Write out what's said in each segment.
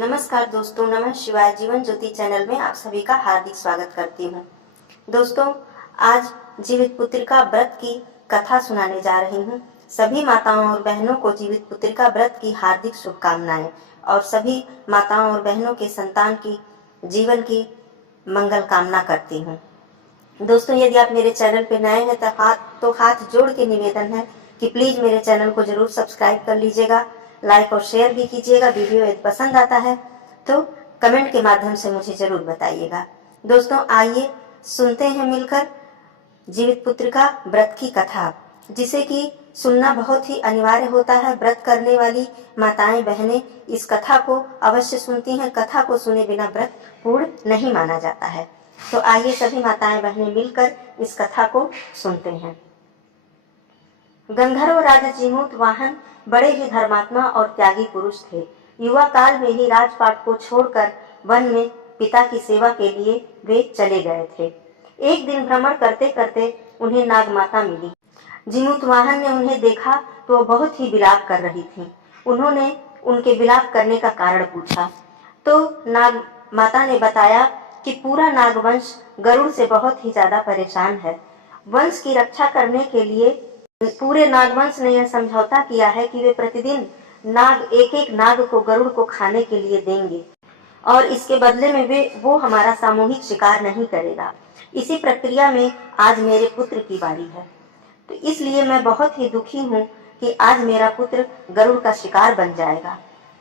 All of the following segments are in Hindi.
नमस्कार दोस्तों, नमः शिवाय। जीवन ज्योति चैनल में आप सभी का हार्दिक स्वागत करती हूँ। दोस्तों, आज जीवित पुत्रिका व्रत की कथा सुनाने जा रही हूँ। सभी माताओं और बहनों को जीवित पुत्रिका व्रत की हार्दिक शुभकामनाएं और सभी माताओं और बहनों के संतान की जीवन की मंगल कामना करती हूँ। दोस्तों, यदि आप मेरे चैनल पर नए हैं तो हाथ जोड़ के निवेदन है कि प्लीज मेरे चैनल को जरूर सब्सक्राइब कर लीजिएगा, लाइक और शेयर भी कीजिएगा। वीडियो यदि पसंद आता है तो कमेंट के माध्यम से मुझे जरूर बताइएगा। दोस्तों, आइए सुनते हैं मिलकर जीवित पुत्रिका व्रत की कथा, जिसे कि सुनना बहुत ही अनिवार्य होता है। व्रत करने वाली माताएं बहनें इस कथा को अवश्य सुनती हैं। कथा को सुने बिना व्रत पूर्ण नहीं माना जाता है। तो आइए सभी माताएं बहनें मिलकर इस कथा को सुनते हैं। गंधर्व राजा जीमूतवाहन बड़े ही धर्मात्मा और त्यागी पुरुष थे। युवा काल में ही राजपाट को छोड़कर वन में पिता की सेवा के लिए वे चले गए थे। एक दिन भ्रमण करते करते उन्हें नागमाता मिली। जीमूतवाहन ने उन्हें देखा तो वो बहुत ही विलाप कर रही थी। उन्होंने उनके विलाप करने का कारण पूछा तो नाग माता ने बताया कि पूरा नागवंश गरुड़ से बहुत ही ज्यादा परेशान है। वंश की रक्षा करने के लिए पूरे नागवंश ने यह समझौता किया है कि वे प्रतिदिन एक एक नाग को गरुड़ को खाने के लिए देंगे और इसके बदले में वो हमारा सामूहिक शिकार नहीं करेगा। इसी प्रक्रिया में आज मेरे पुत्र की बारी है, तो इसलिए मैं बहुत ही दुखी हूँ कि आज मेरा पुत्र गरुड़ का शिकार बन जाएगा।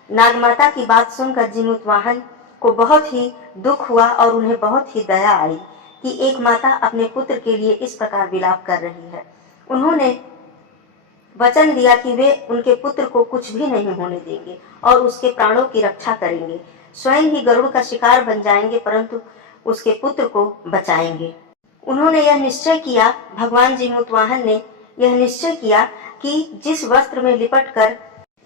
नागमाता की बात सुनकर जीमूतवाहन को बहुत ही दुख हुआ और उन्हें बहुत ही दया आई कि एक माता अपने पुत्र के लिए इस प्रकार विलाप कर रही है। उन्होंने वचन दिया कि वे उनके पुत्र को कुछ भी नहीं होने देंगे और उसके प्राणों की रक्षा करेंगे। स्वयं ही गरुड़ का शिकार बन जाएंगे परंतु उसके पुत्र को बचाएंगे। उन्होंने यह निश्चय किया, भगवान जीमूतवाहन ने यह निश्चय किया कि जिस वस्त्र में लिपटकर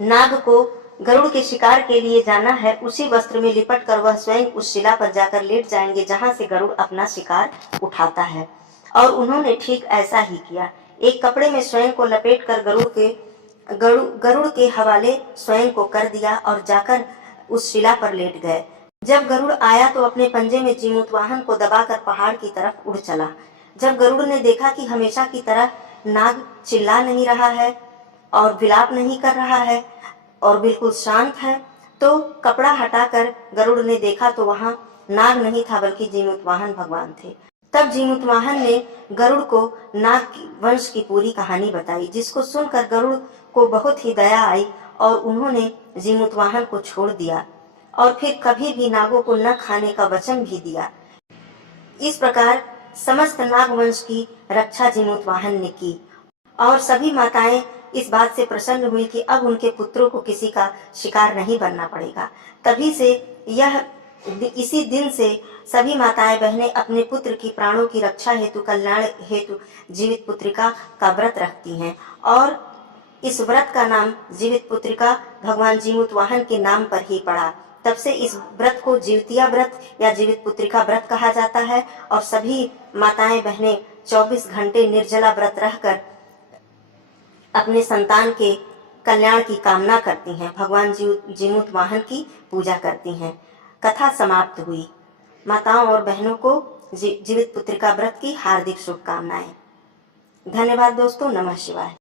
नाग को गरुड़ के शिकार के लिए जाना है, उसी वस्त्र में लिपटकर वह स्वयं उस शिला पर जाकर लेट जाएंगे जहां से गरुड़ अपना शिकार उठाता है। और उन्होंने ठीक ऐसा ही किया। एक कपड़े में स्वयं को लपेटकर गरुड़ के हवाले स्वयं को कर दिया और जाकर उस शिला पर लेट गए। जब गरुड़ आया तो अपने पंजे में जीमूतवाहन को दबाकर पहाड़ की तरफ उड़ चला। जब गरुड़ ने देखा कि हमेशा की तरह नाग चिल्ला नहीं रहा है और विलाप नहीं कर रहा है और बिल्कुल शांत है, तो कपड़ा हटाकर गरुड़ ने देखा तो वहां नाग नहीं था बल्कि जीमूतवाहन भगवान थे। तब जीमूतवाहन ने गरुड़ को नाग वंश की पूरी कहानी बताई, जिसको सुनकर गरुड़ को बहुत ही दया आई और उन्होंने जीमूतवाहन को छोड़ दिया और फिर कभी भी नागों को न खाने का वचन भी दिया। इस प्रकार समस्त नागवंश की रक्षा जीमूतवाहन ने की और सभी माताएं इस बात से प्रसन्न हुई कि अब उनके पुत्रों को किसी का शिकार नहीं बनना पड़ेगा। तभी से इसी दिन से सभी माताएं बहनें अपने पुत्र की प्राणों की रक्षा हेतु, कल्याण हेतु जीवित पुत्रिका का व्रत रखती हैं और इस व्रत का नाम जीवित पुत्रिका भगवान जीमूतवाहन के नाम पर ही पड़ा। तब से इस व्रत को जीवितिया व्रत या जीवित पुत्रिका व्रत कहा जाता है और सभी माताएं बहनें 24 घंटे निर्जला व्रत रहकर अपने संतान के कल्याण की कामना करती हैं, भगवान जीमूतवाहन की पूजा करती हैं। कथा समाप्त हुई। माताओं और बहनों को जीवित पुत्रिका व्रत की हार्दिक शुभकामनाएं। धन्यवाद दोस्तों। नमः शिवाय।